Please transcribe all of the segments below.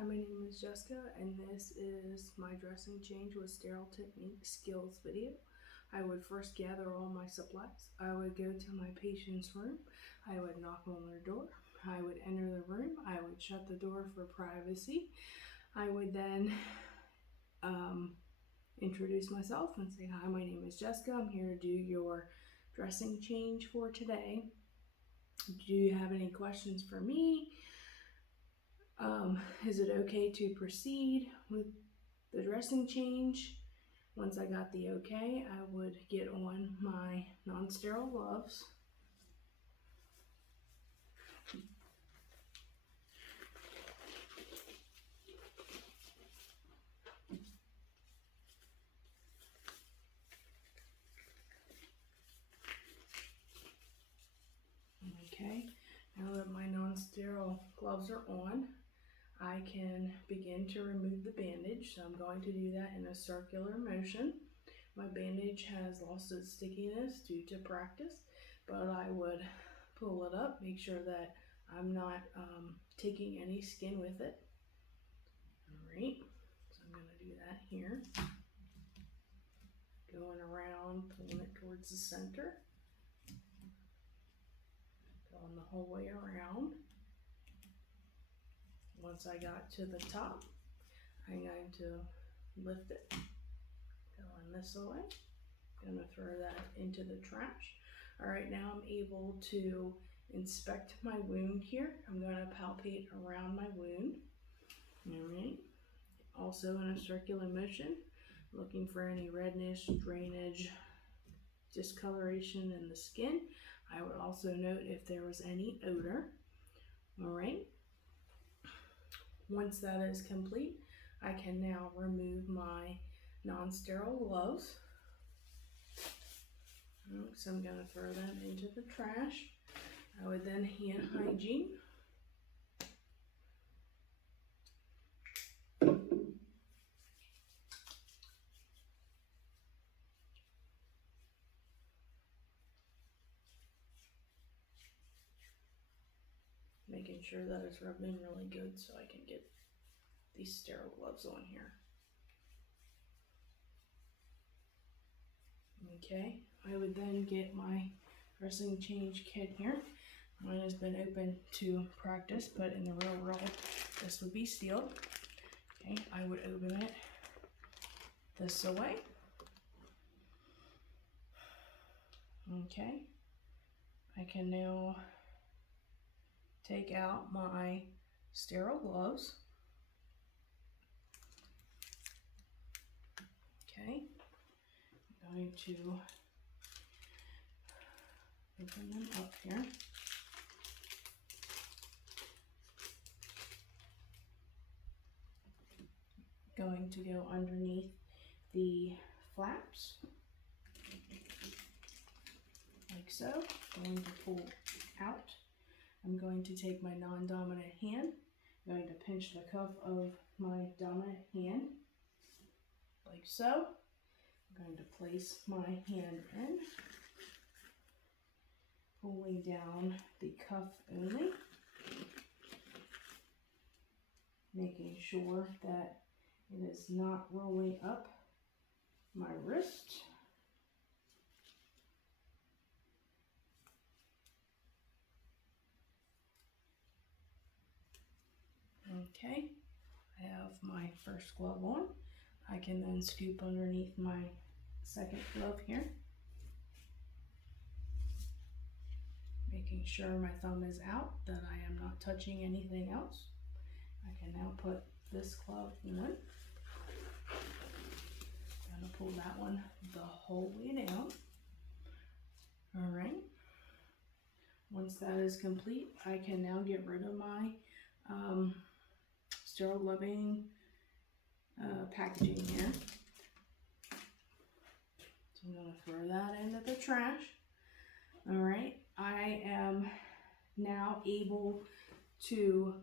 Hi, my name is Jessica, and this is my dressing change with sterile technique skills video. I would first gather all my supplies. I would go to my patient's room. I would knock on their door. I would enter the room. I would shut the door for privacy. I would then introduce myself and say, hi, my name is Jessica. I'm here to do your dressing change for today. Do you have any questions for me? Is it okay to proceed with the dressing change? Once I got the okay, I would get on my non-sterile gloves. Okay, now that my non-sterile gloves are on, I can begin to remove the bandage. So I'm going to do that in a circular motion. My bandage has lost its stickiness due to practice, but I would pull it up, make sure that I'm not taking any skin with it. All right, so I'm going to do that here. Going around, pulling it towards the center. Going the whole way around. Once I got to the top, I'm going to lift it, going this way. I'm going to throw that into the trash. All right, now I'm able to inspect my wound here. I'm going to palpate around my wound. All right, also in a circular motion, looking for any redness, drainage, discoloration in the skin. I would also note if there was any odor. All right. Once that is complete, I can now remove my non-sterile gloves. So I'm going to throw them into the trash. I would then hand hygiene. Making sure that it's rubbed in really good so I can get these sterile gloves on here. Okay, I would then get my dressing change kit here. Mine has been open to practice, but in the real world, this would be sealed. Okay, I would open it this way. Okay, I can now take out my sterile gloves. Okay, I'm going to open them up here. Going to go underneath the flaps, like so. Going to pull out. I'm going to take my non-dominant hand. I'm going to pinch the cuff of my dominant hand, like so. I'm going to place my hand in, pulling down the cuff only, making sure that it is not rolling up my wrist. Okay, I have my first glove on. I can then scoop underneath my second glove here, making sure my thumb is out, that I am not touching anything else. I can now put this glove on. I'm gonna pull that one the whole way down. All right. Once that is complete, I can now get rid of my sterile gloving packaging here. So I'm going to throw that into the trash. All right, I am now able to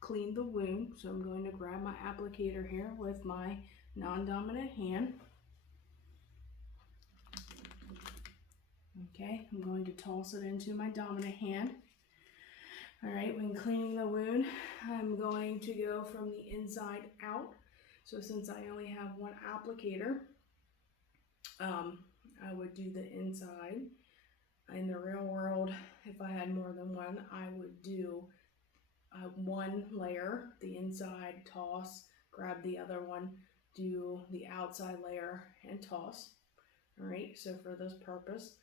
clean the wound. So I'm going to grab my applicator here with my non-dominant hand. Okay, I'm going to toss it into my dominant hand. All right, when cleaning the wound, I'm going to go from the inside out. So since I only have one applicator, I would do the inside. In the real world, if I had more than one, I would do one layer, the inside, toss, grab the other one, do the outside layer, and toss. All right, so for this purpose,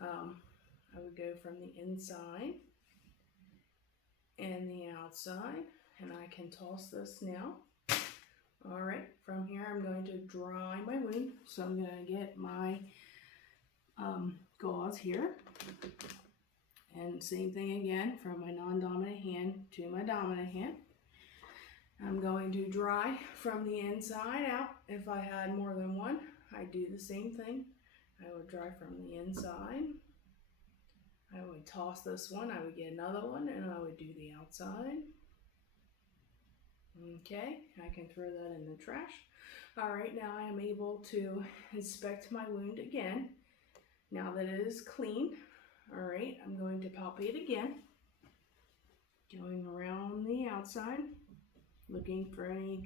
I would go from the inside and the outside, and I can toss this now. All right, from here I'm going to dry my wound. So I'm going to get my gauze here, and same thing again, from my non-dominant hand to my dominant hand. I'm going to dry from the inside out. If I had more than one, I'd do the same thing. I would dry from the inside. I would toss this one, I would get another one, and I would do the outside. Okay, I can throw that in the trash. All right, now I am able to inspect my wound again. Now that it is clean, all right, I'm going to palpate again, going around the outside, looking for any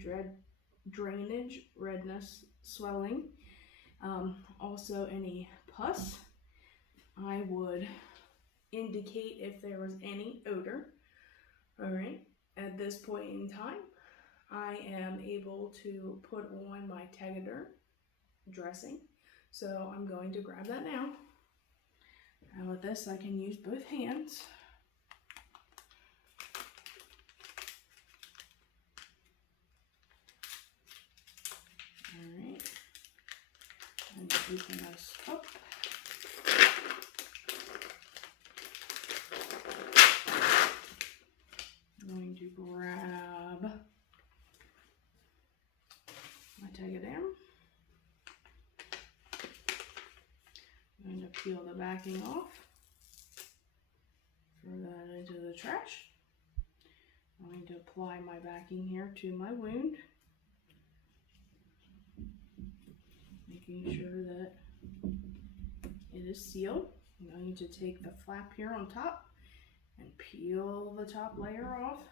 drainage, redness, swelling, also any pus. I would indicate if there was any odor. All right, at this point in time, I am able to put on my Tegaderm dressing. So I'm going to grab that now. And with this, I can use both hands. All right, and open this up. I'm going to grab my Tegaderm. I'm going to peel the backing off, throw that into the trash. I'm going to apply my backing here to my wound, making sure that it is sealed. I'm going to take the flap here on top and peel the top layer off.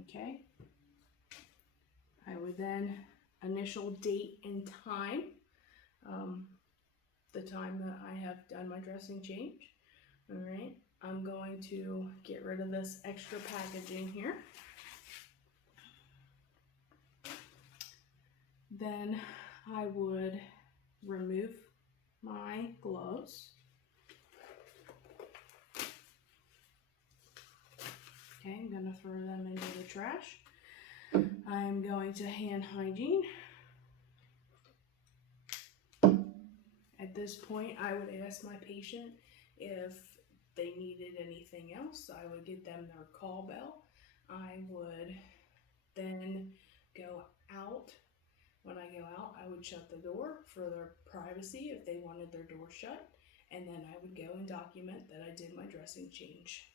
Okay. I would then initial date and time, the time that I have done my dressing change. All right, I'm going to get rid of this extra packaging here. Then I would remove my gloves. Okay, I'm going to throw them into the trash. I'm going to hand hygiene. At this point, I would ask my patient if they needed anything else. I would get them their call bell. I would then go out. When I go out, I would shut the door for their privacy if they wanted their door shut. And then I would go and document that I did my dressing change.